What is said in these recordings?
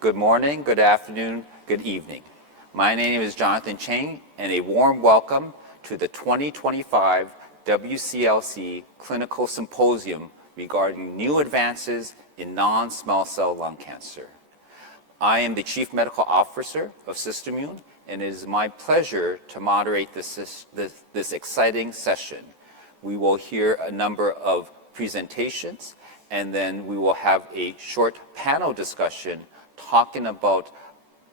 Good morning, good afternoon, good evening. My name is Jonathan Cheng, and a warm welcome to the 2025 WCLC Clinical Symposium regarding new advances in non-small cell lung cancer. I am the Chief Medical Officer of SystImmune, and it is my pleasure to moderate this exciting session. We will hear a number of presentations, and then we will have a short panel discussion talking about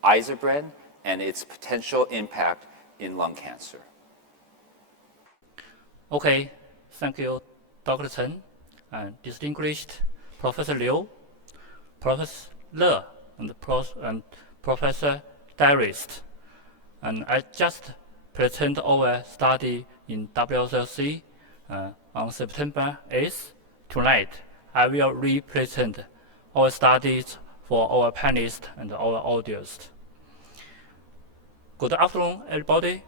Iza-Bren and its potential impact in lung cancer. Okay, thank you, Dr. Chen, and distinguished Professor Liu, Professor Le, and Professor Darist. And I just present our study in WCLC on September 8th. Tonight, I will represent our studies for our panelists and our audience. Good afternoon, everybody.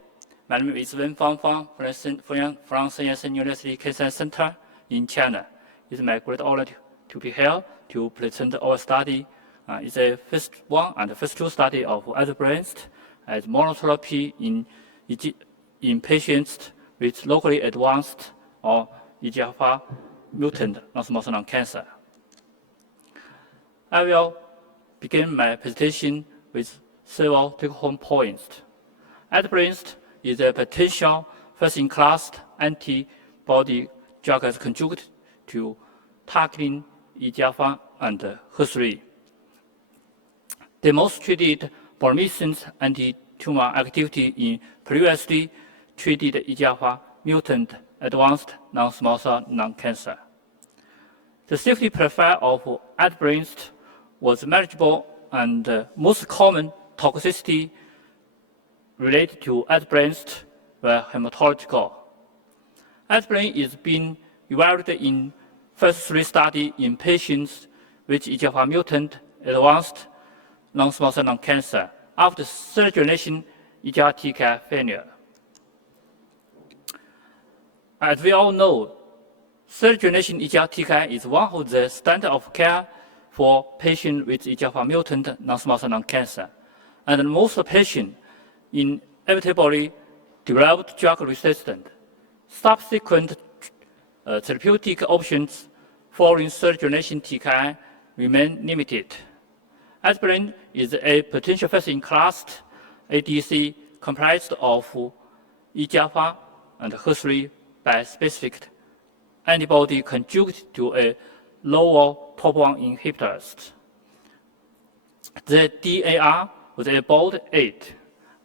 My name is Wenfeng from Yat-Sen University Cancer Center in China. It's my great honor to be here to present our study. It's a first one and the first two study of Iza-Bren as monotherapy in patients with locally advanced or EGFR mutant non-small cell lung cancer. I will begin my presentation with several take-home points. Iza-Bren is a potential first-in-class antibody drug conjugate to targeting EGFR and HER3. Demonstrated promising anti-tumor activity in previously treated EGFR mutant advanced non-small cell lung cancer. The safety profile of Iza-Bren was manageable, and most common toxicity related to Iza-Bren were hematological. Iza-Bren is being evaluated in phase 3 study in patients with EGFR mutant advanced non-small cell lung cancer after third-generation EGFR TKI failure. As we all know, third-generation EGFR TKI is one of the standard of care for patients with EGFR mutant non-small cell lung cancer, and most patients inevitably developed drug resistance. Subsequent therapeutic options following third-generation TKI remain limited. Iza-Bren is a potential first-in-class ADC comprised of EGFR and HER3 bispecific antibody conjugate to a lower top-1 inhibitors. The DAR was about 8.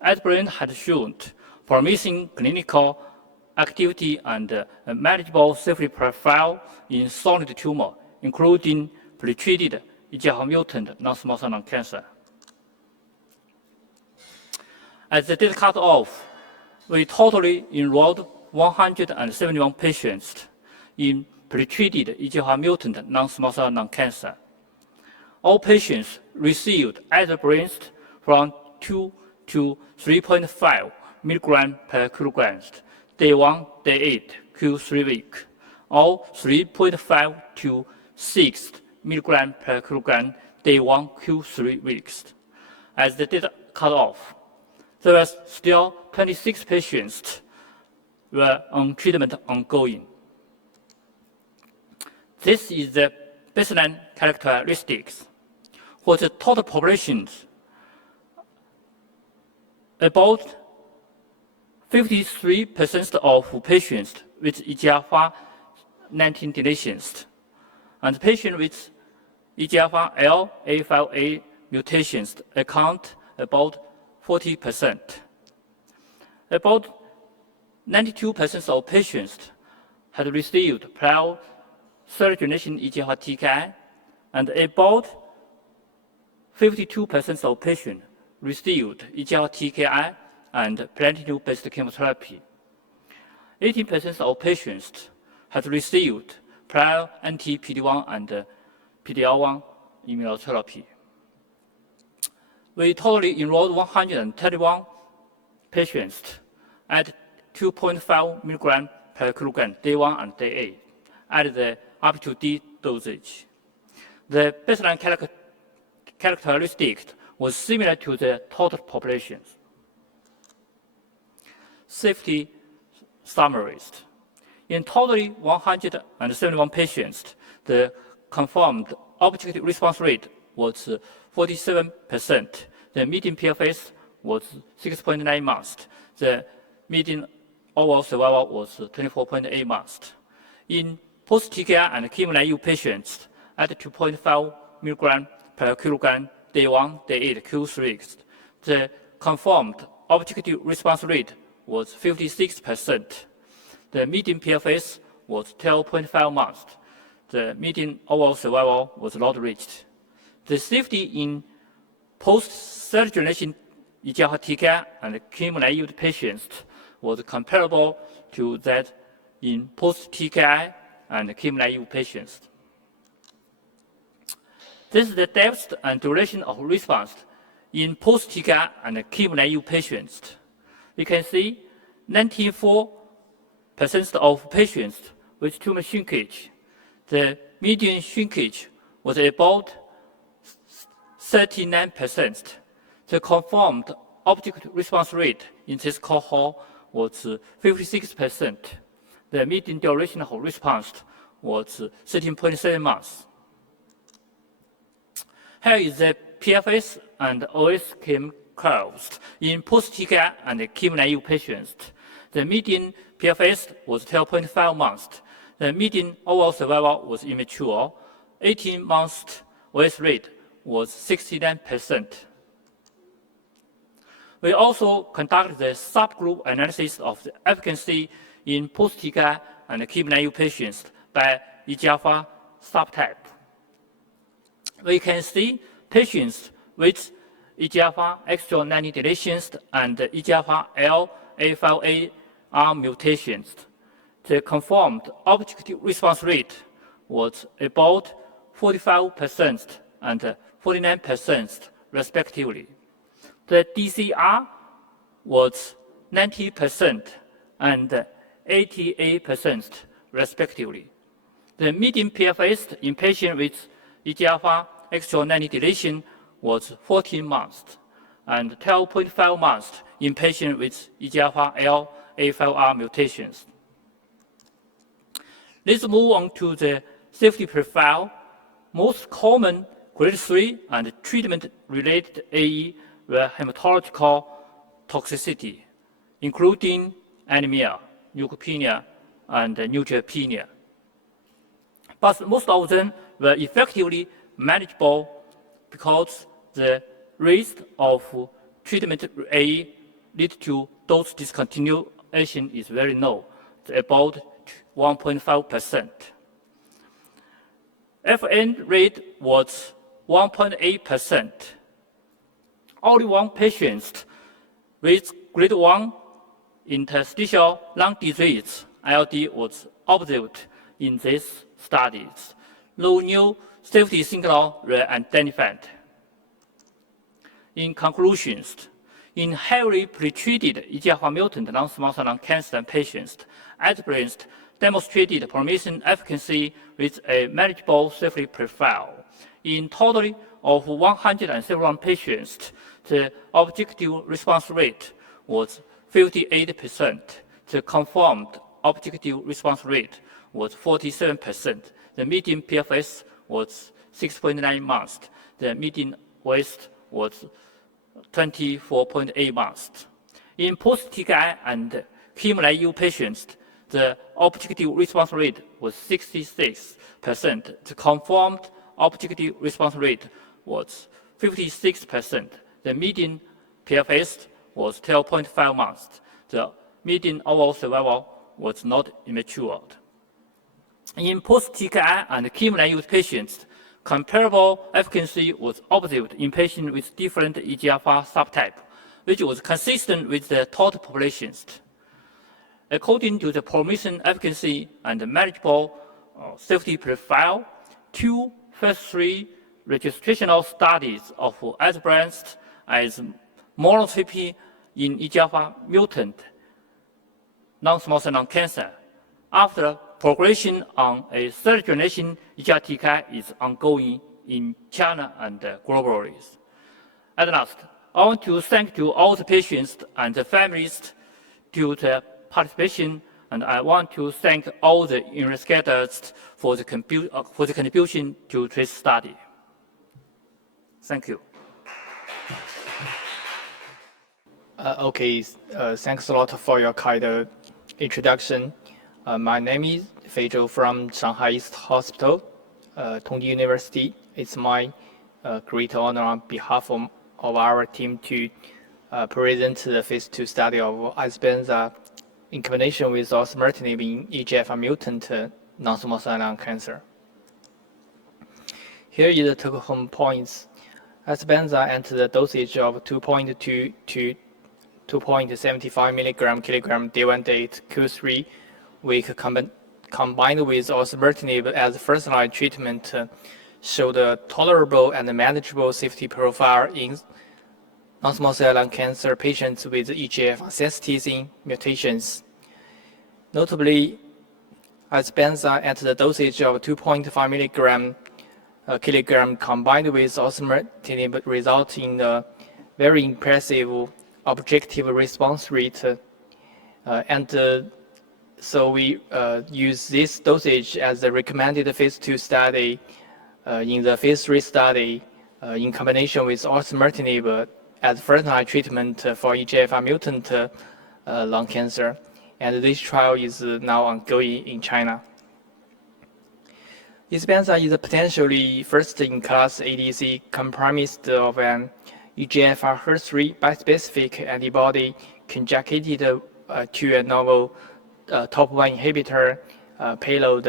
Iza-Bren had shown promising clinical activity and a manageable safety profile in solid tumor, including pretreated EGFR mutant non-small cell lung cancer. As the data cut off, we totally enrolled 171 patients in pretreated EGFR mutant non-small cell lung cancer. All patients received Iza-Bren from 2 to 3.5 milligram per kilogram, day 1, day 8, Q3 week, or 3.5 to 6 milligram per kilogram, day 1, Q3 weeks. As the data cut off, there were still 26 patients were on treatment ongoing. This is the baseline characteristics. For the total populations, about 53% of patients with EGFR 19 deletions, and patients with EGFR L858 mutations account about 40%. About 92% of patients had received prior third-generation EGFR TKI, and about 52% of patients received EGFR TKI and platinum-based chemotherapy. 18% of patients had received prior anti-PD-1 and PD-L1 immunotherapy. We totally enrolled 131 patients at 2.5 milligram per kilogram, day 1 and day 8, at the up to D dosage. The baseline characteristics was similar to the total populations. Safety summarized. In totally 171 patients, the confirmed objective response rate was 47%. The median PFS was 6.9 months. The median overall survival was 24.8 months. In post-TKI and chemo-naive patients at 2.5 milligram per kilogram day 1, day 8, Q3, the confirmed objective response rate was 56%. The median PFS was 12.5 months. The median overall survival was not reached. The safety in post-third generation EGFR TKI and chemo-naive patients was comparable to that in post-TKI and chemo-naive patients. This is the depth and duration of response in post-TKI and chemo-naive patients. We can see 94% of patients with tumor shrinkage. The median shrinkage was about 39%. The confirmed objective response rate in this cohort was 56%. The median duration of response was 13.7 months. Here is the PFS and OS curves in post-TKI and chemo-naive patients. The median PFS was 12.5 months. The median overall survival was immature. 18 months OS rate was 69%. We also conducted the subgroup analysis of the efficacy in post-TKI and chemo-naive patients by EGFR subtype. We can see patients with EGFR exon 90 deletions and EGFR L858R mutations. The confirmed objective response rate was about 45% and 49% respectively. The DCR was 90% and 88% respectively. The median PFS in patients with EGFR exon 90 deletion was 14 months and 12.5 months in patients with EGFR L858R mutations. Let's move on to the safety profile. Most common grade 3 and treatment-related AE were hematological toxicity, including anemia, neutropenia, and neutropenia. But most of them were effectively manageable because the risk of treatment AE lead to dose discontinuation is very low, about 1.5%. FN rate was 1.8%. Only one patient with grade 1 interstitial lung disease, ILD, was observed in these studies. No new safety signals were identified. In conclusions, in heavily pretreated EGFR mutant non-small cell lung cancer patients, Iza-Bren demonstrated promising efficacy with a manageable safety profile. In total of 171 patients, the objective response rate was 58%. The confirmed objective response rate was 47%. The median PFS was 6.9 months. The median OS was 24.8 months. In post-TKI and chemo-naive patients, the objective response rate was 66%. The confirmed objective response rate was 56%. The median PFS was 12.5 months. The median overall survival was not matured. In post-TKI and chemo-naive patients, comparable efficacy was observed in patients with different EGFR subtype, which was consistent with the total populations. According to the promising efficacy and manageable safety profile, 2 phase 3 registrational studies of Iza-Bren as monotherapy in EGFR mutant non-small cell lung cancer after progression on a third generation EGFR TKI is ongoing in China and globally. At last, I want to thank to all the patients and the families to their participation, and I want to thank all the investigators for the contribution to this study. Thank you. Thanks a lot for your kind introduction. My name is Zhou from Shanghai East Hospital, Tongji University. It's my great honor on behalf of our team to present the phase 2 study of Iza-Bren in combination with Osimertinib in EGFR mutant non-small cell lung cancer. Here is the take-home points. Iza-Bren entered the dosage of 2.2 to 2.75 milligram kilogram day 1, day 8, Q3 week combined with Osimertinib as first-line treatment showed a tolerable and manageable safety profile in non-small cell lung cancer patients with EGFR sensitive mutations. Notably, Iza-Bren entered the dosage of 2.5 milligram kilogram combined with Osimertinib resulting in a very impressive objective response rate. So we use this dosage as the recommended phase 2 study in the phase 3 study in combination with Osimertinib as first-line treatment for EGFR mutant lung cancer. And this trial is now ongoing in China. Iza-Bren is a potentially first-in-class ADC comprised of an EGFR HER3 bispecific antibody conjugated to a novel top-1 inhibitor payload.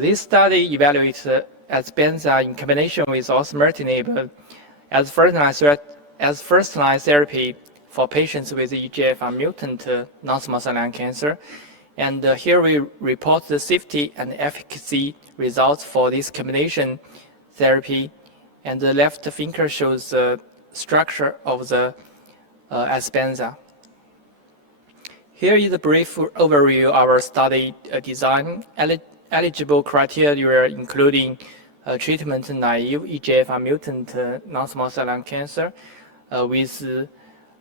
This study evaluates Iza-Bren in combination with Osimertinib as first-line therapy for patients with EGFR mutant non-small cell lung cancer. And here we report the safety and efficacy results for this combination therapy. And the left finger shows the structure of the Iza-Bren. Here is a brief overview of our study design. Eligible criteria including treatment-naive EGFR mutant non-small cell lung cancer with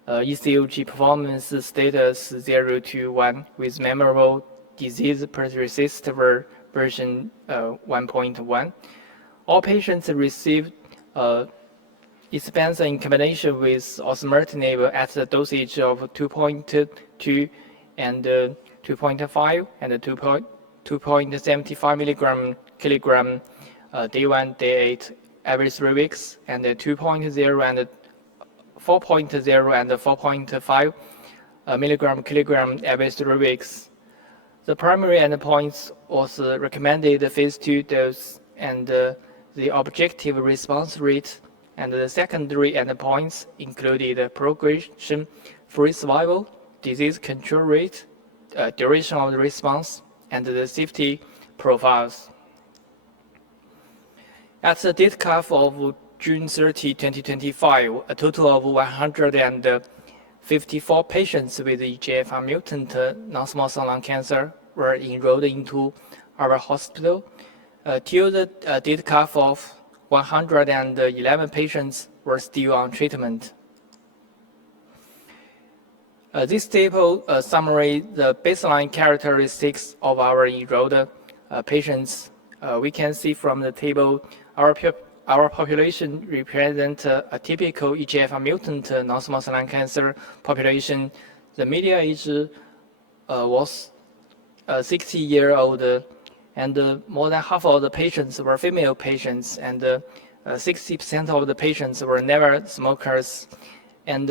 ECOG performance status 0 to 1 with memorable disease persist version 1.1. All patients received Iza-Bren in combination with Osimertinib at the dosage of 2.2 and 2.5 and 2.75 milligram kilogram day 1, day 8 every 3 weeks, and 2.0 and 4.0 and 4.5 milligram kilogram every 3 weeks. The primary endpoints was recommended phase 2 dose and the objective response rate, and the secondary endpoints included progression-free survival, disease control rate, duration of the response, and the safety profiles. At the date cutoff of June 30, 2025, a total of 154 patients with EGFR mutant non-small cell lung cancer were enrolled into our hospital. Till the date cutoff, 111 patients were still on treatment. This table summarizes the baseline characteristics of our enrolled patients. We can see from the table our population represents a typical EGFR mutant non-small cell lung cancer population. The median age was 60-year-old, and more than half of the patients were female patients, and 60% of the patients were never smokers, and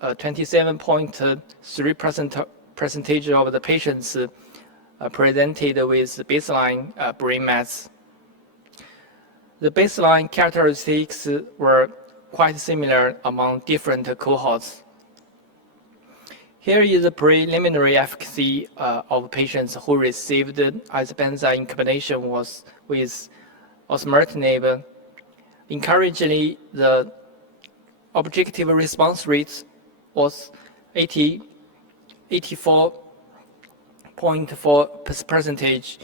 27.3% of the patients presented with baseline brain mets. The baseline characteristics were quite similar among different cohorts. Here is the preliminary efficacy of patients who received Iza-Bren in combination with Osimertinib. Encouragingly, the objective response rate was 84.4%,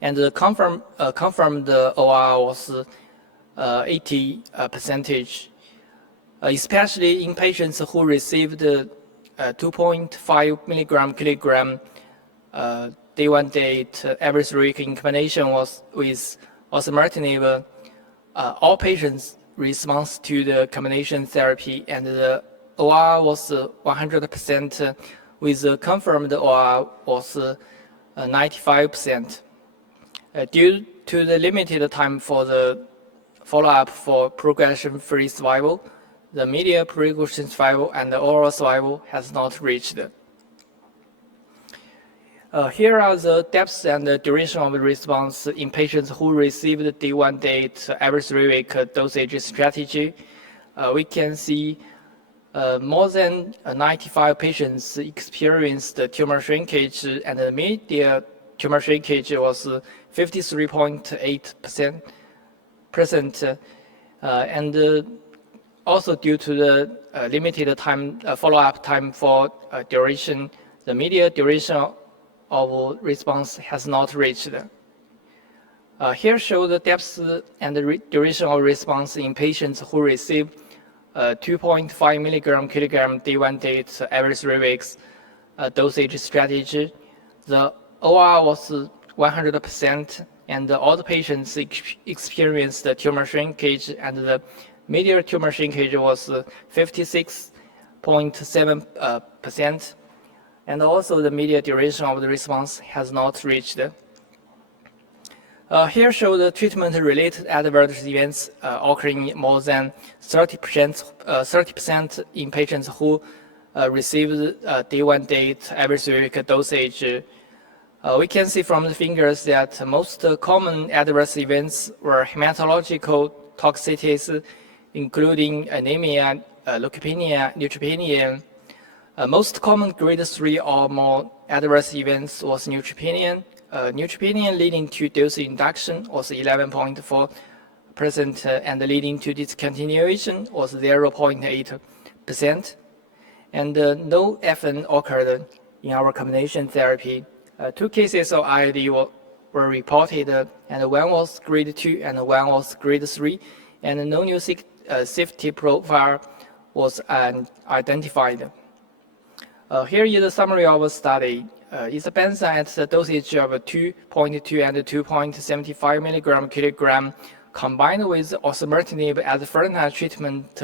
and the confirmed OR was 80%, especially in patients who received 2.5 milligram kilogram day 1 date every 3 week in combination with osimertinib. All patients response to the combination therapy, and the OR was 100%, with the confirmed OR was 95%. Due to the limited time for the follow-up for progression-free survival, the median progression survival and the overall survival has not reached. Here are the depth and the duration of the response in patients who received day 1 date every 3 week dosage strategy. We can see more than 95 patients experienced tumor shrinkage, and the median tumor shrinkage was 53.8%, and also due to the limited time follow-up time for duration, the median duration of response has not reached. Here show the depth and the duration of response in patients who receive 2.5 milligram kilogram day 1 date every 3 weeks dosage strategy. The OR was 100%, and all the patients experienced the tumor shrinkage, and the median tumor shrinkage was 56.7%. And also the median duration of the response has not reached. Here show the treatment-related adverse events occurring more than 30% in patients who received day 1 date every 3 week dosage. We can see from the figures that most common adverse events were hematological toxicities, including anemia, leukopenia, neutropenia. Most common grade 3 or more adverse events was neutropenia. Neutropenia leading to dose induction was 11.4%, and leading to discontinuation was 0.8%. And no FN occurred in our combination therapy. 2 cases of ILD were reported, and one was grade 2 and one was grade 3, and no new safety profile was identified. Here is a summary of the study. Iza-Bren at the dosage of 2.2 and 2.75 milligram kilogram combined with osimertinib as first-line treatment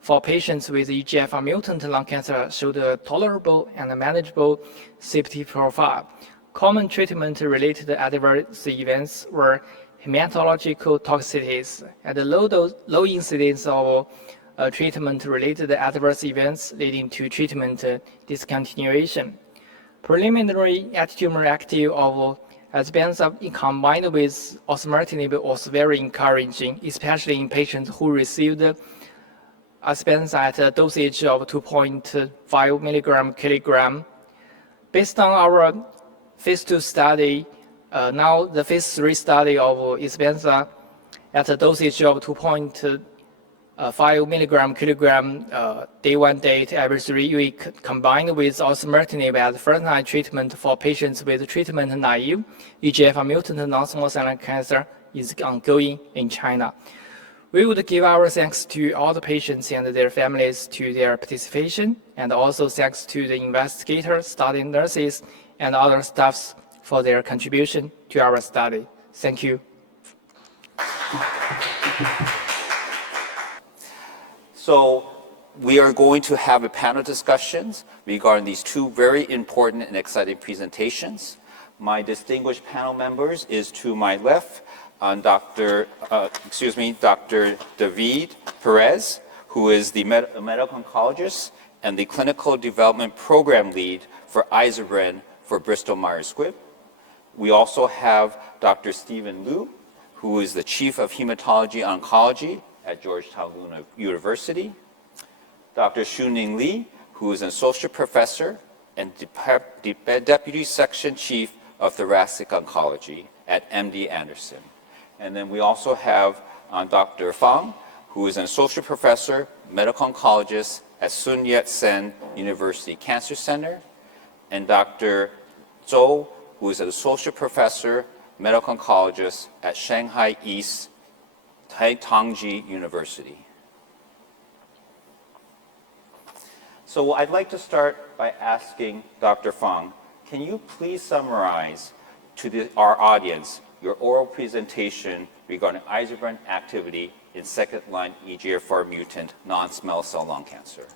for patients with EGFR mutant lung cancer showed a tolerable and manageable safety profile. Common treatment-related adverse events were hematological toxicities and low incidence of treatment-related adverse events leading to treatment discontinuation. Preliminary anti-tumor activity of Iza-Bren combined with osimertinib was very encouraging, especially in patients who received Iza-Bren at a dosage of 2.5 milligram kilogram. Based on our phase 2 study, now the phase 3 study of Iza-Bren at a dosage of 2.5 milligram kilogram day 1 date every 3 weeks combined with osimertinib as first-line treatment for patients with treatment-naive EGFR mutant non-small cell lung cancer is ongoing in China. We would give our thanks to all the patients and their families to their participation, and also thanks to the investigators, study nurses, and other staffs for their contribution to our study. Thank you. So we are going to have a panel discussions regarding these 2 very important and exciting presentations. My distinguished panel members is to my left, Dr. David Perez, who is the medical oncologist and the clinical development program lead for Iza-Bren for Bristol Myers Squibb. We also have Dr. Stephen Liu, who is the chief of hematology oncology at Georgetown University. Dr. Xiuning Li, who is an associate professor and deputy section chief of thoracic oncology at MD Anderson. And then we also have Dr. Fang, who is an associate professor, medical oncologist at Sun Yat-Sen University Cancer Center, and Dr. Zhou, who is an associate professor, medical oncologist at Shanghai East Tongji University. So I'd like to start by asking Dr. Fang, can you please summarize to our audience your oral presentation regarding Iza-Bren activity in second-line EGFR mutant non-small cell lung cancer?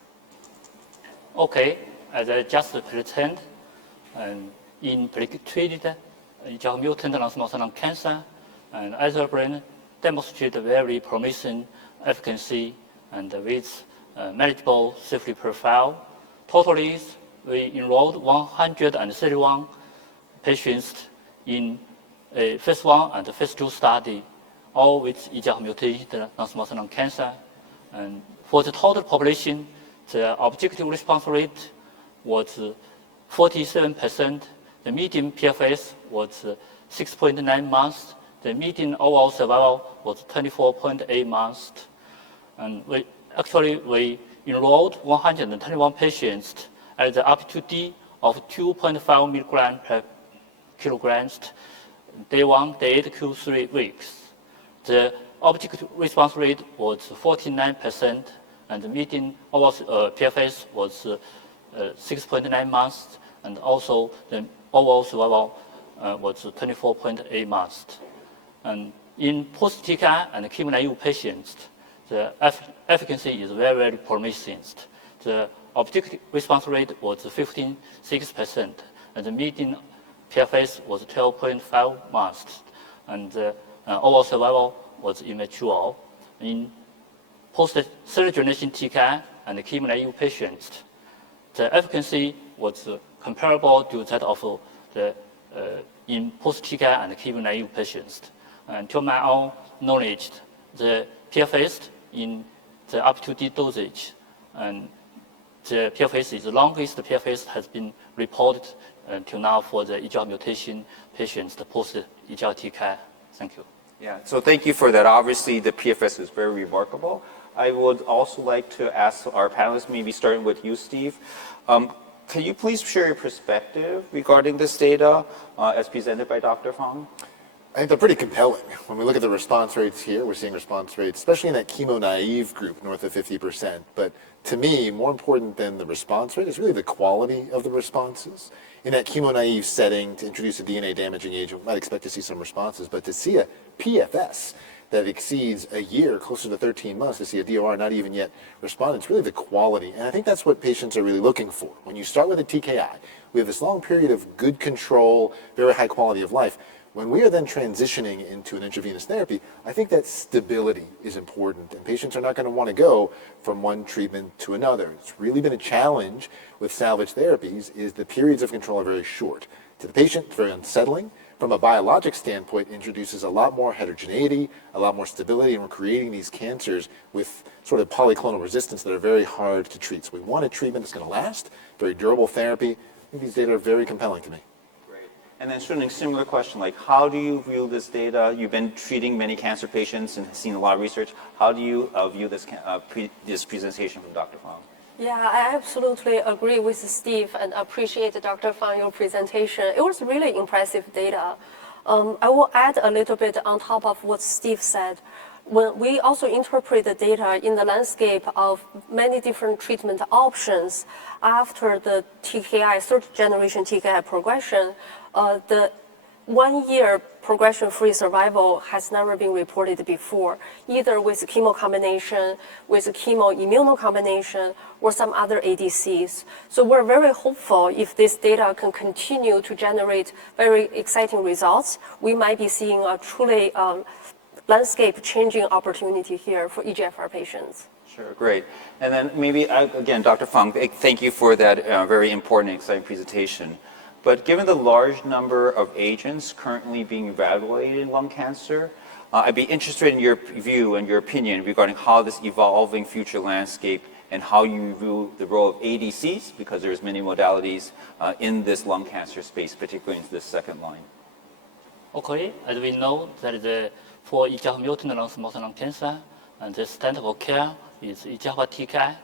Okay, as I just presented, in treated EGFR mutant non-small cell lung cancer, and Iza-Bren demonstrated very promising efficacy and with manageable safety profile. Totally, we enrolled 131 patients in a phase 1 and phase 2 study, all with EGFR mutated non-small cell lung cancer. And for the total population, the objective response rate was 47%. The median PFS was 6.9 months. The median overall survival was 24.8 months. And we enrolled 121 patients at the RP2D of 2.5 milligram per kilograms, day 1, day 8, Q3 weeks. The objective response rate was 49%, and the median overall PFS was 6.9 months, and also the overall survival was 24.8 months. And in post-TKI and chemo-naive patients, the efficacy is very, very promising. The objective response rate was 56%, and the median PFS was 12.5 months, and the overall survival was immature. In post-third generation TKI and chemo-naive patients, the efficacy was comparable to that of the in post-TKI and chemo-naive patients. And to my own knowledge, the PFS in the RP2D dosage, and the PFS is the longest PFS has been reported until now for the EGFR mutation patients, the post-EGFR TKI. Thank you. Yeah, so thank you for that. Obviously, the PFS is very remarkable. I would also like to ask our panelists, maybe starting with you, Steve. Can you please share your perspective regarding this data as presented by Dr. Fang? I think they're pretty compelling. When we look at the response rates here, we're seeing response rates, especially in that chemo-naive group, north of 50%. But to me, more important than the response rate is really the quality of the responses. In that chemo-naive setting, to introduce a DNA-damaging agent, we might expect to see some responses, but to see a PFS that exceeds a year, closer to 13 months, to see a DOR not even yet respond, it's really the quality. And I think that's what patients are really looking for. When you start with a TKI, we have this long period of good control, very high quality of life. When we are then transitioning into an intravenous therapy, I think that stability is important, and patients are not going to want to go from one treatment to another. It's really been a challenge with salvage therapies is the periods of control are very short. To the patient, it's very unsettling. From a biologic standpoint, it introduces a lot more heterogeneity, a lot more stability, and we're creating these cancers with sort of polyclonal resistance that are very hard to treat. So we want a treatment that's going to last, very durable therapy. I think these data are very compelling to me. And then Xiuning, similar question, like how do you view this data? You've been treating many cancer patients and seen a lot of research. How do you view this, this presentation from Dr. Fang? Yeah, I absolutely agree with Steve and appreciate Dr. Fang, your presentation. It was really impressive data. I will add a little bit on top of what Steve said. When we also interpret the data in the landscape of many different treatment options after the TKI, third generation TKI progression, the 1 year progression-free survival has never been reported before, either with chemo combination, with chemo immuno combination, or some other ADCs. So we're very hopeful if this data can continue to generate very exciting results, we might be seeing a truly landscape-changing opportunity here for EGFR patients. Sure, great. And then maybe, again, Dr. Fang, thank you for that very important and exciting presentation. But given the large number of agents currently being evaluated in lung cancer, I'd be interested in your view and your opinion regarding how this evolving future landscape and how you view the role of ADCs, because there's many modalities in this lung cancer space, particularly in this second line. Okay, as we know that for EGFR mutant non-small cell lung cancer, and the standard of care is EGFR TKI,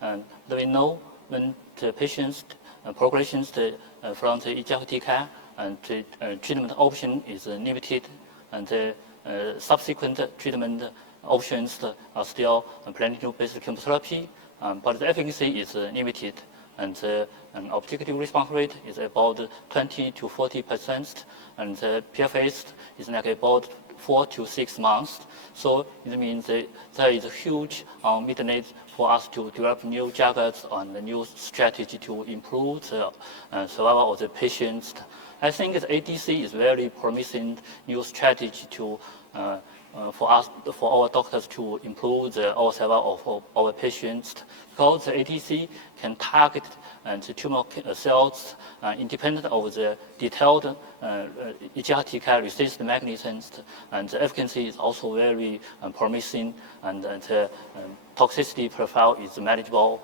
and we know when the patients progressions from the EGFR TKI and the treatment option is limited, and the subsequent treatment options are still platinum-based chemotherapy, but the efficacy is limited, and an objective response rate is about 20 to 40%, and the PFS is like about 4 to 6 months. So it means that there is a huge unmet need for us to develop new targets and a new strategy to improve the survival of the patients. I think the ADC is very promising new strategy to for our doctors to improve the survival of our patients, because the ADC can target the tumor cells independent of the detailed EGFR resistant mechanisms, and the efficacy is also very promising, and the toxicity profile is manageable.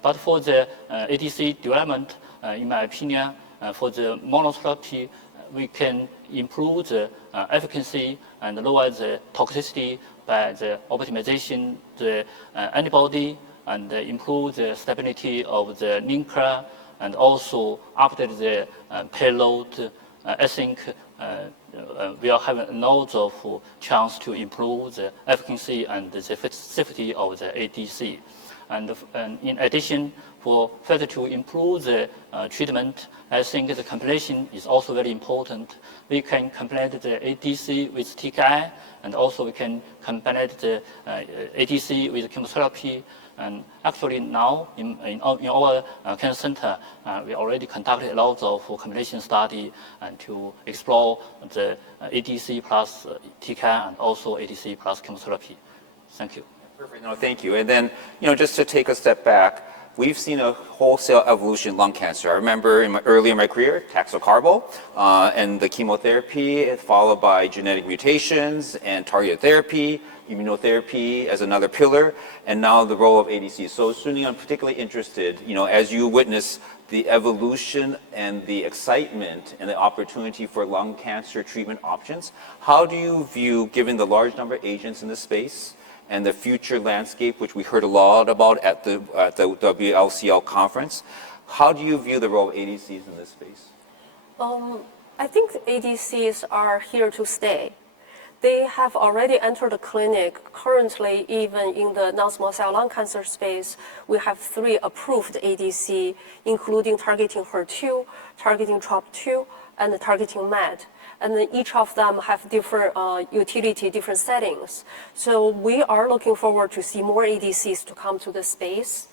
But for the ADC development, in my opinion, for the monotherapy, we can improve the efficacy and lower the toxicity by the optimization the antibody, and improve the stability of the linker, and also update the payload. I think we are having lots of chance to improve the efficacy and the safety of the ADC. And in addition, for further to improve the treatment, I think the combination is also very important. We can combine the ADC with TKI, and also we can combine the ADC with chemotherapy. And actually now in our cancer center, we already conducted a lot of combination study and to explore the ADC plus TKI and also ADC plus chemotherapy. Thank you. Perfect. No, thank you. And then, just to take a step back, we've seen a wholesale evolution in lung cancer. I remember early in my career, Taxocarbo, and the chemotherapy, followed by genetic mutations and targeted therapy, immunotherapy as another pillar, and now the role of ADC. So, Xiuning, I'm particularly interested, as you witness the evolution and the excitement and the opportunity for lung cancer treatment options, how do you view, given the large number of agents in the space, and the future landscape, which we heard a lot about at the WCLC conference, how do you view the role of ADCs in this space? I think ADCs are here to stay. They have already entered the clinic. Currently, even in the non-small cell lung cancer space, we have 3 approved ADC, including targeting HER2, targeting TROP2, and targeting MET. And then each of them have different utility, different settings. So we are looking forward to see more ADCs to come to the space.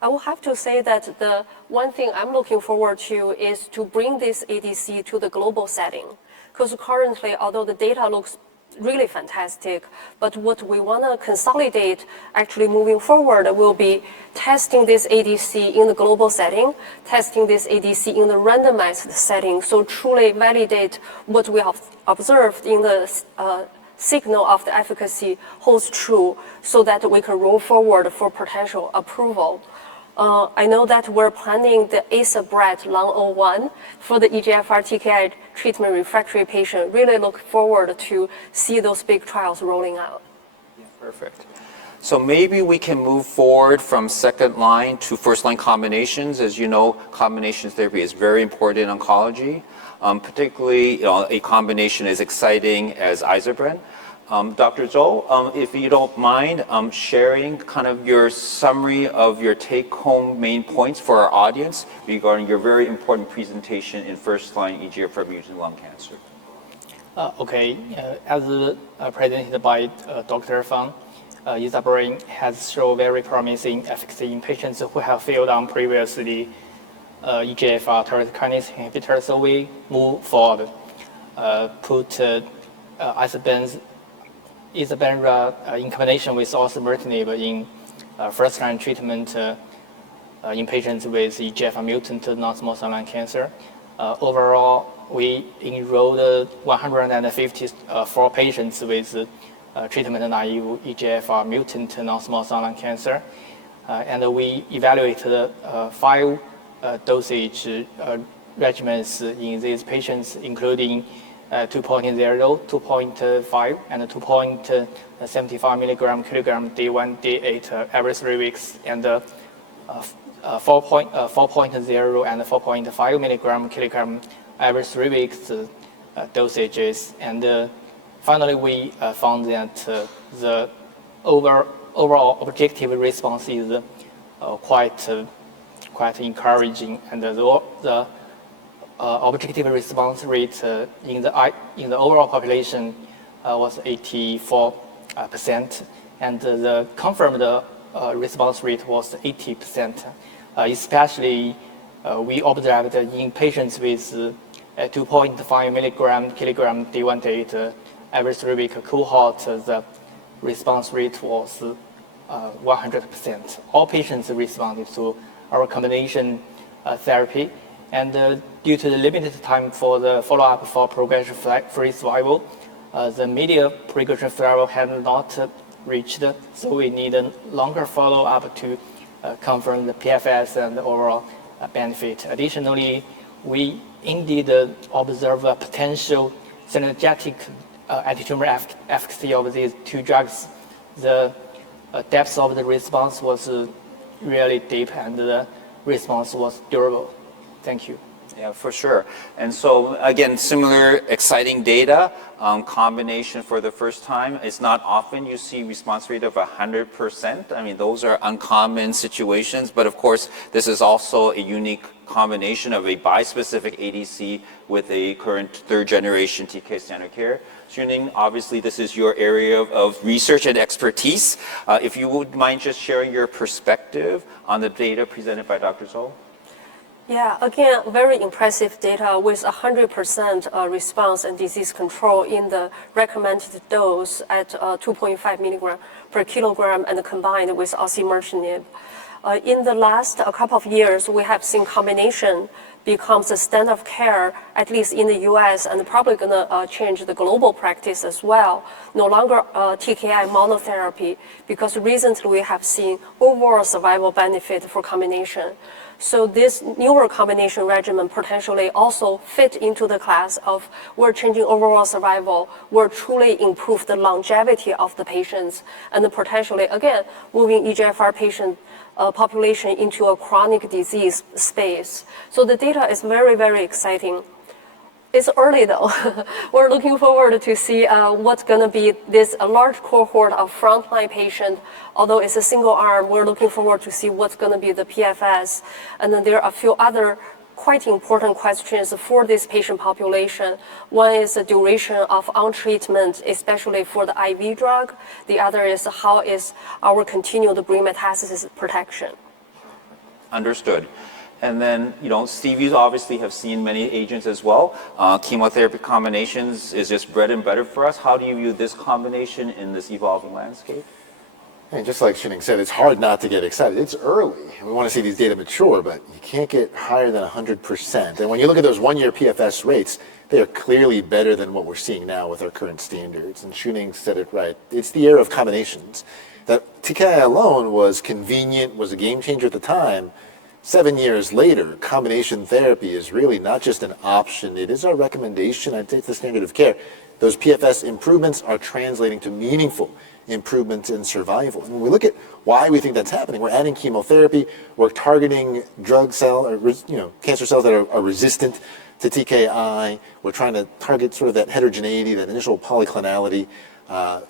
I will have to say that the one thing I'm looking forward to is to bring this ADC to the global setting. Because currently, although the data looks really fantastic, but what we want to consolidate actually moving forward will be testing this ADC in the global setting, testing this ADC in the randomized setting, so truly validate what we have observed in the signal of the efficacy holds true, so that we can roll forward for potential approval. I know that we're planning the Iza-Bren Lung 01 for the EGFR TKI treatment refractory patient. Really look forward to see those big trials rolling out. Yeah, perfect. So maybe we can move forward from second line to first line combinations. As you know, combination therapy is very important in oncology. Particularly, a combination as exciting as Iza-Bren. Dr. Zhou, if you don't mind sharing kind of your summary of your take-home main points for our audience regarding your very important presentation in first-line EGFR mutant lung cancer. Okay, as presented by Dr. Fang, Iza-Bren has shown very promising efficacy in patients who have failed on previously EGFR tyrosine kinase inhibitor. So we move forward, put Iza-Bren in combination with Osimertinib in first-line treatment in patients with EGFR mutant non-small cell lung cancer. Overall, we enrolled 154 patients with treatment-naive EGFR mutant non-small cell lung cancer, and we evaluated 5 dosage regimens in these patients, including 2.0, 2.5, and 2.75 milligram kilogram day 1, day 8 every 3 weeks, and 4.0 and 4.5 milligram kilogram every 3 weeks dosages. And finally, we found that the overall objective response is quite encouraging, and the objective response rate in the overall population was 84%, and the confirmed response rate was 80%. Especially, we observed in patients with 2.5 milligram day 1 date every 3 week cohort, the response rate was 100%. All patients responded to our combination therapy, and due to the limited time for the follow-up for progression-free survival, the median progression survival had not reached, so we need a longer follow-up to confirm the PFS and the overall benefit. Additionally, we indeed observe a potential synergetic anti-tumor efficacy of these two drugs. The depth of the response was really deep, and the response was durable. Thank you. Yeah, for sure. And so, again, similar exciting data, combination for the first time. It's not often you see response rate of 100%. I mean, those are uncommon situations, but of course, this is also a unique combination of a bispecific ADC with a current third generation TK standard care. Xiuning, obviously this is your area of research and expertise. If you would mind just sharing your perspective on the data presented by Dr. Zhou. Yeah, again, very impressive data with 100% response and disease control in the recommended dose at 2.5 milligram per kilogram and combined with Osimertinib. In the last couple of years, we have seen combination becomes a standard of care, at least in the US, and probably going to change the global practice as well. No longer TKI monotherapy, because recently we have seen overall survival benefit for combination. So this newer combination regimen potentially also fit into the class of we're changing overall survival, we're truly improve the longevity of the patients, and potentially, again, moving EGFR patient population into a chronic disease space. So the data is very, very exciting. It's early though. We're looking forward to see what's going to be this large cohort of frontline patient. Although it's a single arm, we're looking forward to see what's going to be the PFS. And then there are a few other quite important questions for this patient population. One is the duration of on-treatment, especially for the IV drug. The other is how is our continued brain metastasis protection. Understood. And then, Steve, you obviously have seen many agents as well. Chemotherapy combinations is just bread and butter for us. How do you view this combination in this evolving landscape? And just like Xiuning said, it's hard not to get excited. It's early. We want to see these data mature, but you can't get higher than 100%. And when you look at those 1-year PFS rates, they are clearly better than what we're seeing now with our current standards. And Xiuning said it right. It's the era of combinations. That TKI alone was convenient, was a game changer at the time. 7 years later, combination therapy is really not just an option. It is our recommendation. I'd say it's the standard of care. Those PFS improvements are translating to meaningful improvements in survival. And when we look at why we think that's happening, we're adding chemotherapy, we're targeting cancer cells that are resistant to TKI. We're trying to target sort of that heterogeneity, that initial polyclonality,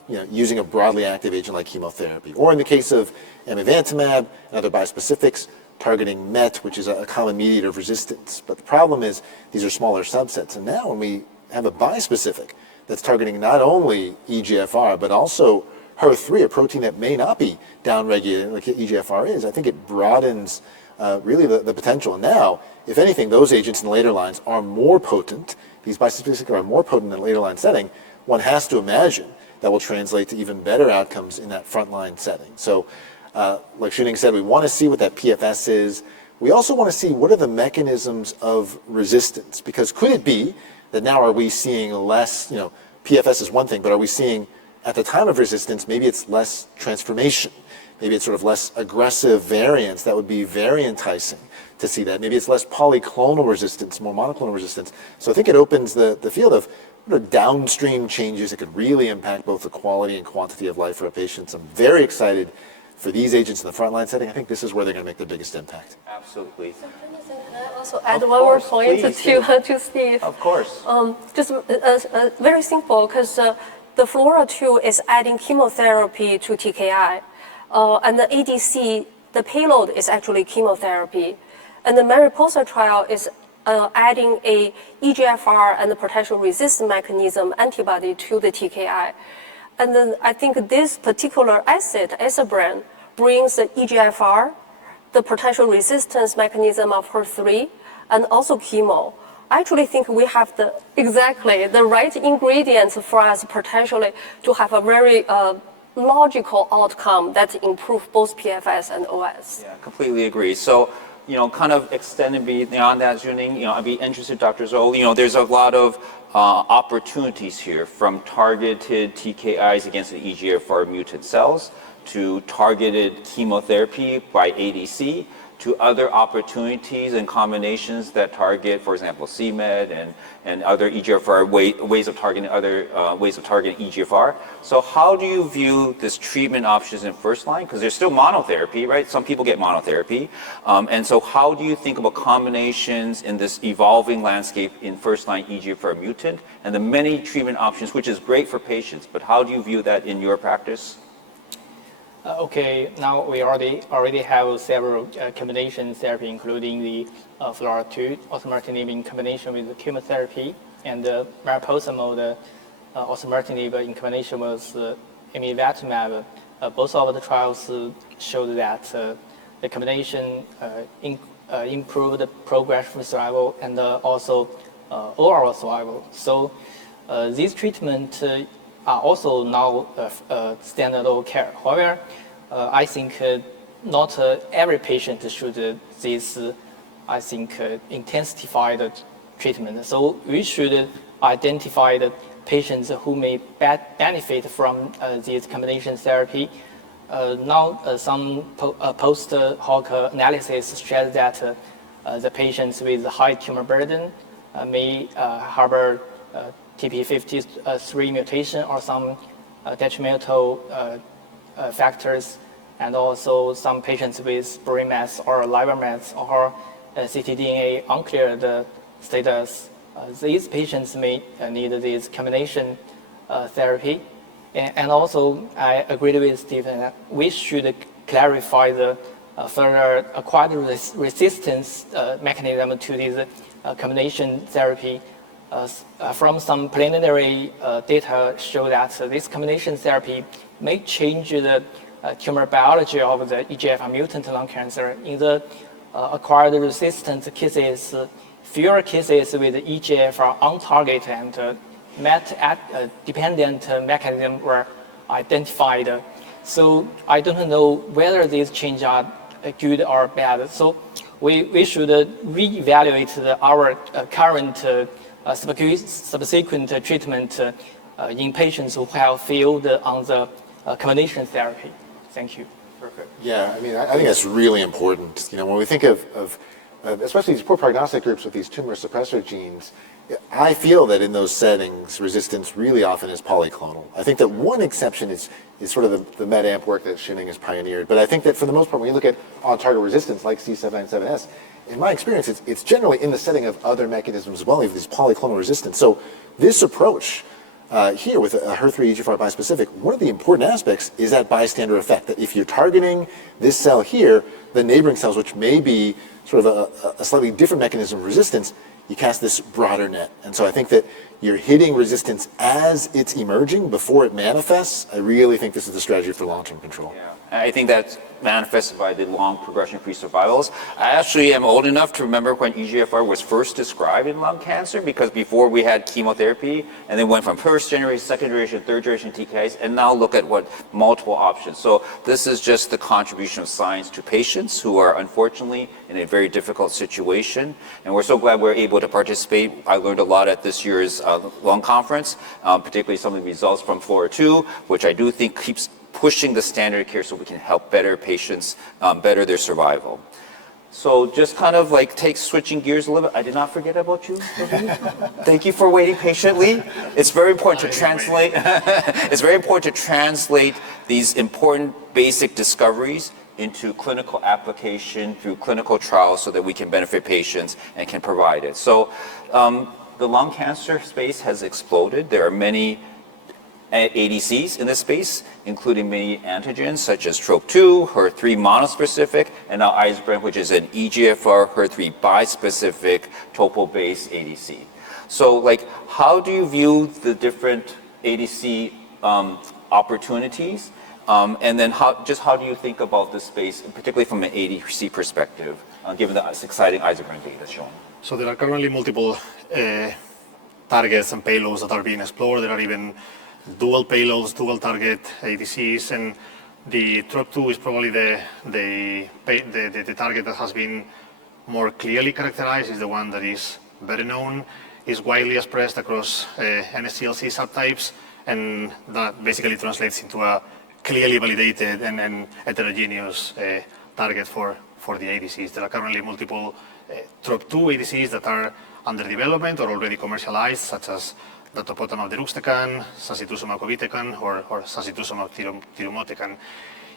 using a broadly active agent like chemotherapy. Or in the case of amivantamab and other bispecifics, targeting MET, which is a common mediator of resistance. But the problem is these are smaller subsets. And now when we have a bispecific that's targeting not only EGFR, but also HER3, a protein that may not be downregulated like EGFR is, I think it broadens really the potential. And now, if anything, those agents in later lines are more potent. These bispecifics are more potent in a later line setting. One has to imagine that will translate to even better outcomes in that frontline setting. So, like Xiuning said, we want to see what that PFS is. We also want to see what are the mechanisms of resistance, because could it be that now are we seeing less, PFS is one thing, but are we seeing at the time of resistance, maybe it's less transformation, maybe it's sort of less aggressive variants that would be very enticing to see that. Maybe it's less polyclonal resistance, more monoclonal resistance. So I think it opens the field of downstream changes that could really impact both the quality and quantity of life for our patients. I'm very excited for these agents in the frontline setting. I think this is where they're going to make the biggest impact. Absolutely. Can I also add one more point to Steve? Of course. Just very simple, because the FLAURA2 is adding chemotherapy to TKI, and the ADC, the payload is actually chemotherapy. And the Mariposa trial is adding a EGFR and the potential resistant mechanism antibody to the TKI. And then I think this particular asset, Iza-Bren, brings the EGFR, the potential resistance mechanism of HER3, and also chemo. I actually think we have exactly the right ingredients for us potentially to have a very logical outcome that improve both PFS and OS. Yeah, completely agree. So, kind of extending beyond that, Xiuning, I'd be interested, Dr. Zhou, there's a lot of opportunities here from targeted TKIs against the EGFR mutant cells to targeted chemotherapy by ADC to other opportunities and combinations that target, for example, c-Met and other EGFR ways of targeting EGFR. So how do you view this treatment options in first line? Because there's still monotherapy, right? Some people get monotherapy. And so how do you think about combinations in this evolving landscape in first line EGFR mutant and the many treatment options, which is great for patients, but how do you view that in your practice? Okay, now we already have several combination therapy, including the FLAURA2, Osimertinib in combination with the chemotherapy, and the Mariposa mode, Osimertinib in combination with Amivantamab. Both of the trials showed that the combination improved the progression survival and also overall survival. So these treatments are also now standard of care. However, I think not every patient should intensify the treatment. So we should identify the patients who may benefit from this combination therapy. Now, some post hoc analysis shows that the patients with high tumor burden may harbor TP53 mutation or some detrimental factors, and also some patients with brain mets or liver mets or ctDNA uncleared status. These patients may need this combination therapy. And also, I agree with Stephen that we should clarify the further acquired resistance mechanism to this combination therapy. From some preliminary data show that this combination therapy may change the tumor biology of the EGFR mutant lung cancer. In the acquired resistance cases, fewer cases with EGFR on target and MET-dependent mechanism were identified. So I don't know whether these changes are good or bad. So we should reevaluate our current subsequent treatment in patients who have failed on the combination therapy. Thank you. Perfect. Yeah, I mean, I think that's really important. When we think of especially these poor prognostic groups with these tumor suppressor genes, I feel that in those settings, resistance really often is polyclonal. I think that one exception is sort of the MET-amp work that Xiuning has pioneered. But I think that for the most part, when you look at on-target resistance like C797S, in my experience, it's generally in the setting of other mechanisms as well, of these polyclonal resistance. So this approach here with a HER3 EGFR bispecific, one of the important aspects is that bystander effect, that if you're targeting this cell here, the neighboring cells, which may be sort of a slightly different mechanism of resistance, you cast this broader net. And so I think that you're hitting resistance as it's emerging before it manifests. I really think this is the strategy for long-term control. Yeah. I think that's manifested by the long progression-free survivals. I actually am old enough to remember when EGFR was first described in lung cancer, because before we had chemotherapy and then went from first generation, second generation, third generation TKIs, and now look at what multiple options. So this is just the contribution of science to patients who are unfortunately in a very difficult situation. And we're so glad we're able to participate. I learned a lot at this year's lung conference, particularly some of the results from FLAURA2, which I do think keeps pushing the standard of care so we can help better patients, better their survival. So just kind of like switching gears a little bit. I did not forget about you. Thank you for waiting patiently. It's very important to translate. It's very important to translate these important basic discoveries into clinical application through clinical trials so that we can benefit patients and can provide it. So the lung cancer space has exploded. There are many ADCs in this space, including many antigens such as TROP2, HER3 monospecific, and now Iza-Bren, which is an EGFR HER3 bispecific topo-based ADC. So, like, how do you view the different ADC opportunities? And then how do you think about this space, particularly from an ADC perspective, given the exciting Iza-Bren data shown? So there are currently multiple targets and payloads that are being explored. There are even dual payloads, dual target ADCs, and the TROP2 is probably the target that has been more clearly characterized, is the one that is better known, is widely expressed across NSCLC subtypes, and that basically translates into a clearly validated and heterogeneous target for the ADCs. There are currently multiple TROP2 ADCs that are under development or already commercialized, such as datopotamab deruxtecan, sacituzumab govitecan, or sacituzumab tirumotecan.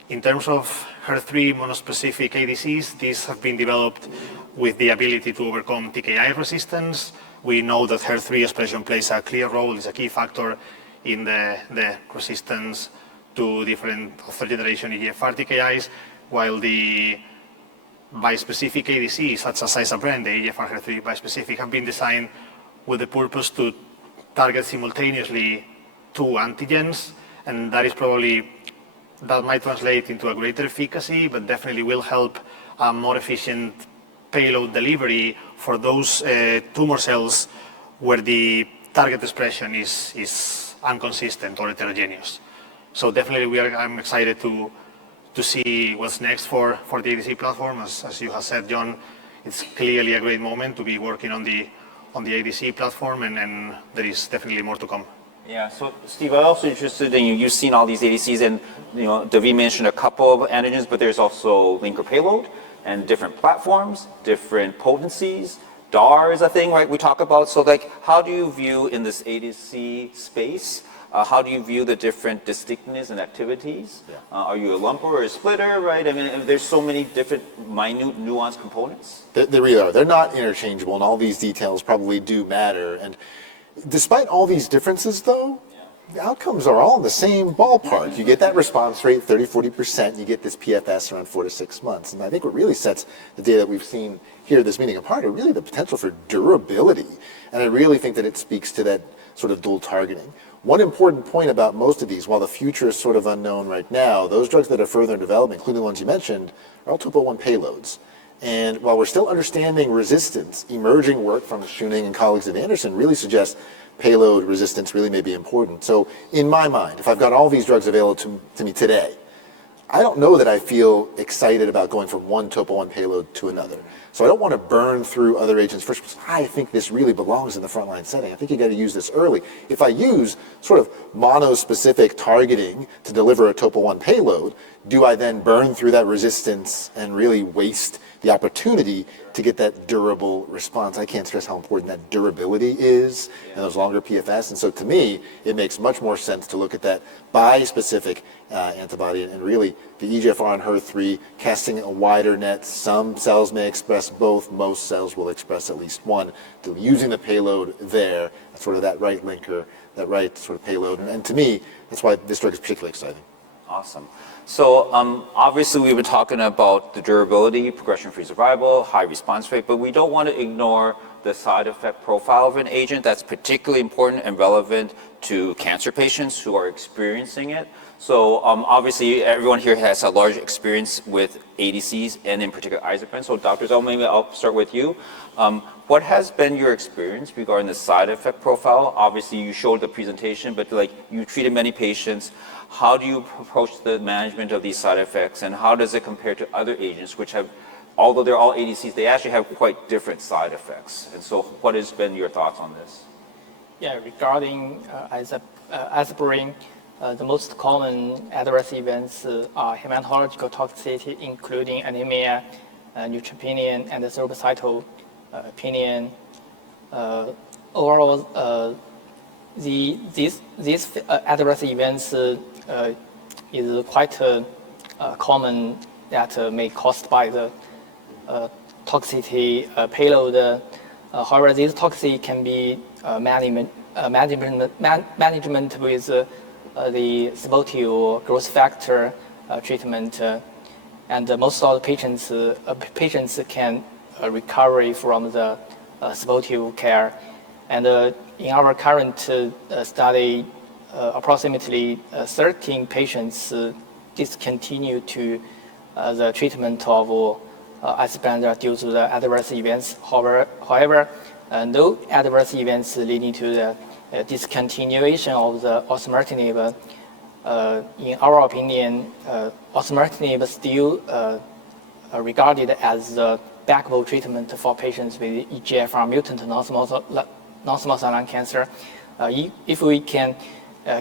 In terms of HER3 monospecific ADCs, these have been developed with the ability to overcome TKI resistance. We know that HER3 expression plays a clear role, is a key factor in the resistance to different third-generation EGFR TKIs, while the bispecific ADCs, such as Iza-Bren, the EGFR HER3 bispecific, have been designed with the purpose to target simultaneously two antigens, and that might translate into a greater efficacy, but definitely will help a more efficient payload delivery for those tumor cells where the target expression is inconsistent or heterogeneous. So definitely I'm excited to see what's next for the ADC platform. As you have said, John, it's clearly a great moment to be working on the ADC platform, and there is definitely more to come. Yeah, so Steve, I'm also interested in you've seen all these ADCs, and David mentioned a couple of antigens, but there's also linker payload and different platforms, different potencies. DAR is a thing, right, we talk about. So like, how do you view in this ADC space, how do you view the different distinctness and activities? Yeah. Are you a lumper or a splitter, right? I mean, there's so many different minute nuanced components. They really are. They're not interchangeable, and all these details probably do matter. And despite all these differences, though, the outcomes are all in the same ballpark. You get that response rate, 30-40%, you get this PFS around 4 to 6 months. And I think what really sets the data that we've seen here at this meeting apart are really the potential for durability. And I really think that it speaks to that sort of dual targeting. One important point about most of these, while the future is sort of unknown right now, those drugs that are further in development, including the ones you mentioned, are all topo-1 payloads. And while we're still understanding resistance, emerging work from Xiuning and colleagues at Anderson really suggests payload resistance really may be important. So in my mind, if I've got all these drugs available to me today, I don't know that I feel excited about going from one topo-1 payload to another. So I don't want to burn through other agents first, because I think this really belongs in the frontline setting. I think you got to use this early. If I use sort of monospecific targeting to deliver a topo-1 payload, do I then burn through that resistance and really waste the opportunity to get that durable response? I can't stress how important that durability is and those longer PFS. And so to me, it makes much more sense to look at that bispecific antibody and really the EGFR and HER3 casting a wider net. Some cells may express both, most cells will express at least one. So using the payload there, sort of that right linker, that right sort of payload. And to me, that's why this drug is particularly exciting. Awesome. So obviously we've been talking about the durability, progression-free survival, high response rate, but we don't want to ignore the side effect profile of an agent. That's particularly important and relevant to cancer patients who are experiencing it. So obviously everyone here has a large experience with ADCs and in particular Iza-Bren. So Dr. Zhou, maybe I'll start with you. What has been your experience regarding the side effect profile? Obviously you showed the presentation, but like you treated many patients. How do you approach the management of these side effects, and how does it compare to other agents which have, although they're all ADCs, they actually have quite different side effects? And so what has been your thoughts on this? Yeah, regarding Iza-Bren, the most common adverse events are hematological toxicity, including anemia, neutropenia, and thrombocytopenia. Overall, these adverse events is quite common that may caused by the toxicity payload. However, these toxicity can be management with the supportive growth factor treatment, and most of the patients can recover from the supportive care. And in our current study, approximately 13 patients discontinue to the treatment of Iza-Bren due to the adverse events. However, no adverse events leading to the discontinuation of the Osimertinib. In our opinion, Osimertinib is still regarded as the backbone treatment for patients with EGFR mutant non-small cell lung cancer. If we can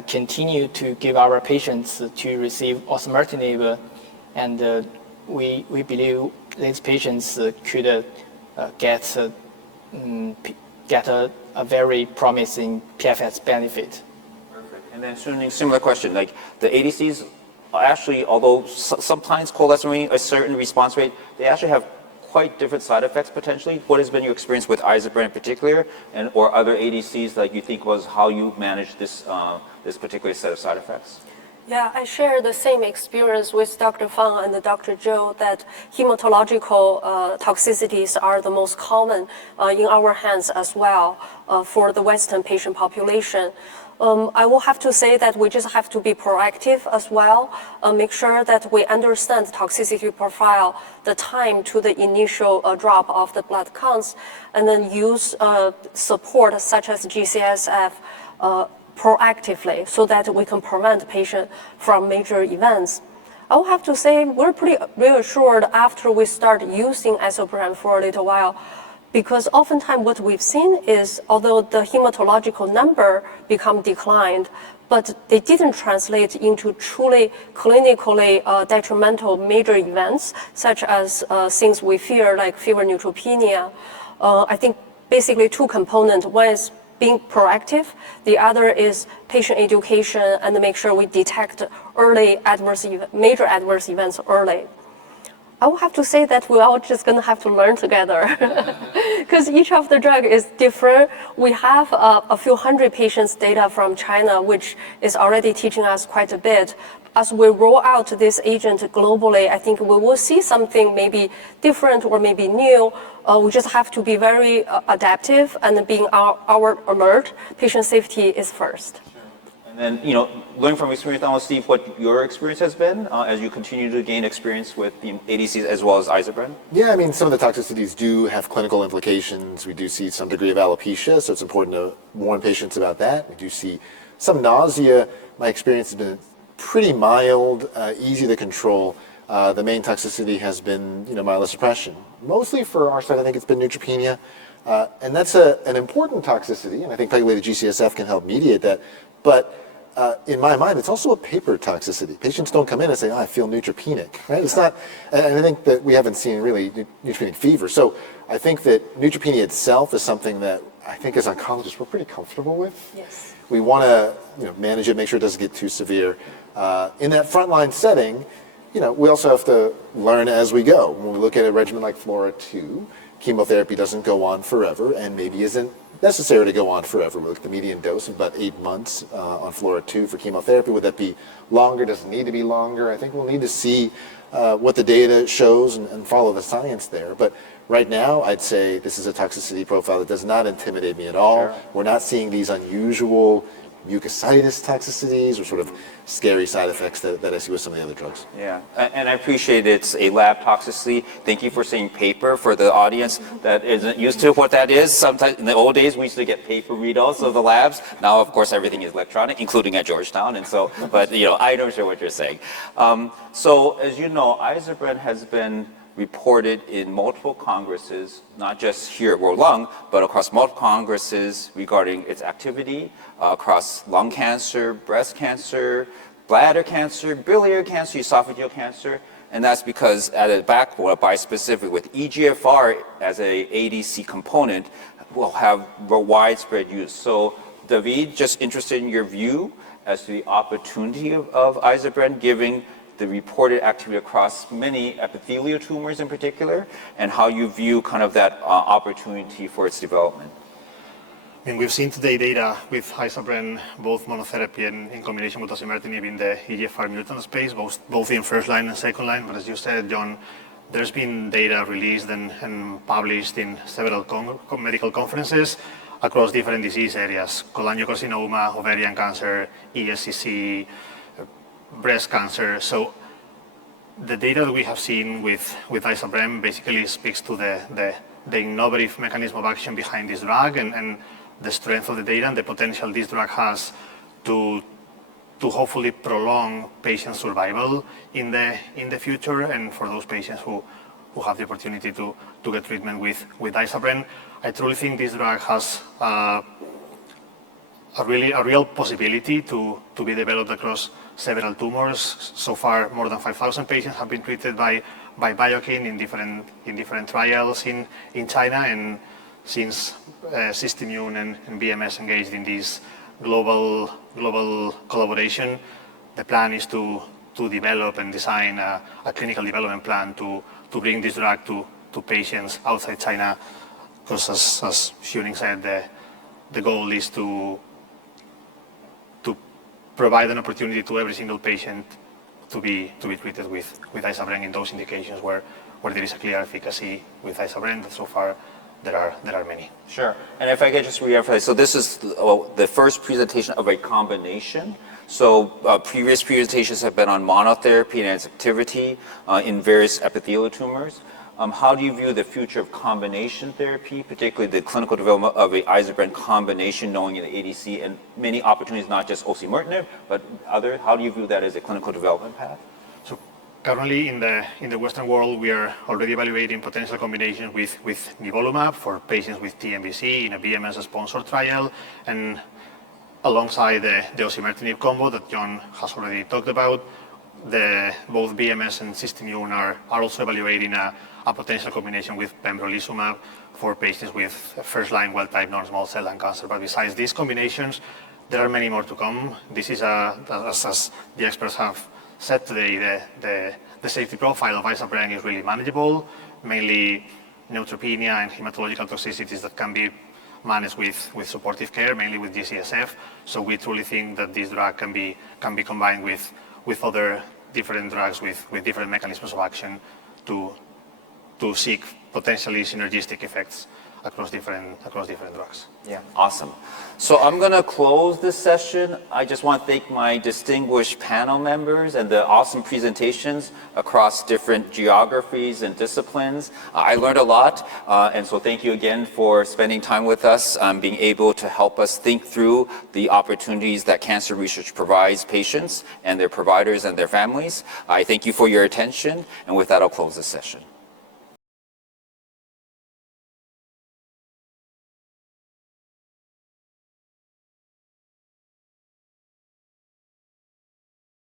continue to give our patients to receive Osimertinib, and we believe these patients could get a very promising PFS benefit. Perfect. And then Xiuning, similar question, like the ADCs actually, although sometimes corresponding a certain response rate, they actually have quite different side effects potentially. What has been your experience with Iza-Bren in particular, and or other ADCs that you think was how you managed this this particular set of side effects? Yeah, I share the same experience with Dr. Fang and Dr. Zhou that hematological toxicities are the most common in our hands as well for the Western patient population. I will have to say that we just have to be proactive as well, make sure that we understand the toxicity profile, the time to the initial drop of the blood counts, and then use support such as GCSF proactively so that we can prevent patient from major events. I will have to say we're pretty reassured after we start using Iza-Bren for a little while, because oftentimes what we've seen is although the hematological number become declined, but they didn't translate into truly clinically detrimental major events, such as things we fear like fever neutropenia. I think basically two components. One is being proactive. The other is patient education and make sure we detect early major adverse events early. I will have to say that we're all just going to have to learn together because each of the drug is different. We have a few hundred patients data from China, which is already teaching us quite a bit. As we roll out this agent globally, I think we will see something maybe different or maybe new. We just have to be very adaptive and being our alert. Patient safety is first. And then, learning from experience, I want to see what your experience has been as you continue to gain experience with the ADCs as well as Iza-Bren. Yeah, I mean, some of the toxicities do have clinical implications. We do see some degree of alopecia, so it's important to warn patients about that. We do see some nausea. My experience has been pretty mild, easy to control. The main toxicity has been, myelosuppression. Mostly for our side, I think it's been neutropenia. And that's an important toxicity, and I think pegylated GCSF can help mediate that. But in my mind, it's also a paper toxicity. Patients don't come in and say, I feel neutropenic, right? It's not, and I think that we haven't seen really neutropenic fever. So I think that neutropenia itself is something that I think as oncologists we're pretty comfortable with. Yes. We want to manage it, make sure it doesn't get too severe. In that frontline setting, we also have to learn as we go. When we look at a regimen like FLAURA2, chemotherapy doesn't go on forever and maybe isn't necessary to go on forever. We look at the median dose of about 8 months on FLAURA2 for chemotherapy. Would that be longer? Does it need to be longer? I think we'll need to see what the data shows and follow the science there. But right now, I'd say this is a toxicity profile that does not intimidate me at all. Sure. We're not seeing these unusual mucositis toxicities or sort of scary side effects that I see with some of the other drugs. Yeah, and I appreciate it's a lab toxicity. Thank you for saying paper for the audience that isn't used to what that is. Sometimes in the old days, we used to get paper readouts of the labs. Now, of course, everything is electronic, including at Georgetown. And so, but I understand what you're saying. So as you know, Iza-Bren has been reported in multiple congresses, not just here at World Lung, but across multiple congresses regarding its activity across lung cancer, breast cancer, bladder cancer, biliary cancer, esophageal cancer. And that's because at the backbone, a bispecific with EGFR as a ADC component will have widespread use. So David, just interested in your view as to the opportunity of Iza-Bren giving the reported activity across many epithelial tumors in particular, and how you view kind of that opportunity for its development. I mean, we've seen today data with Iza-Bren, both monotherapy and in combination with Osimertinib in the EGFR mutant space, both in first line and second line. But as you said, John, there's been data released and published in several medical conferences across different disease areas: cholangiocarcinoma, ovarian cancer, ESCC, breast cancer. So the data that we have seen with Iza-Bren basically speaks to the innovative mechanism of action behind this drug and the strength of the data and the potential this drug has to hopefully prolong patient survival in the future, and for those patients who have the opportunity to get treatment with Iza-Bren. I truly think this drug has a real possibility to be developed across several tumors. So far, more than 5,000 patients have been treated by Biokin in different trials in China, and since SystImmune and BMS engaged in this global collaboration, the plan is to develop and design a clinical development plan to bring this drug to patients outside China, because as Xiuning said, the goal is to provide an opportunity to every single patient to be treated with Iza-Bren in those indications where there is a clear efficacy with Iza-Bren. But so far there are many. Sure. And if I could just reemphasize, so this is the first presentation of a combination. So previous presentations have been on monotherapy and its activity in various epithelial tumors. How do you view the future of combination therapy, particularly the clinical development of a Iza-Bren combination, knowing in the ADC and many opportunities, not just Osimertinib, but other? How do you view that as a clinical development path? So currently in the Western world, we are already evaluating potential combinations with nivolumab for patients with TNBC in a BMS-sponsored trial, and alongside the Osimertinib combo that John has already talked about. Both BMS and SystImmune are also evaluating a potential combination with pembrolizumab for patients with first-line wild-type non-small cell lung cancer. But besides these combinations, there are many more to come. This is, as the experts have said today, the safety profile of Iza-Bren is really manageable, mainly neutropenia and hematological toxicities that can be managed with supportive care, mainly with GCSF. So we truly think that this drug can be combined with other different drugs with different mechanisms of action to seek potentially synergistic effects across different drugs. Yeah, awesome. So I'm going to close this session. I just want to thank my distinguished panel members and the awesome presentations across different geographies and disciplines. I learned a lot, and so thank you again for spending time with us, being able to help us think through the opportunities that cancer research provides patients and their providers and their families. I thank you for your attention, and with that, I'll close this session.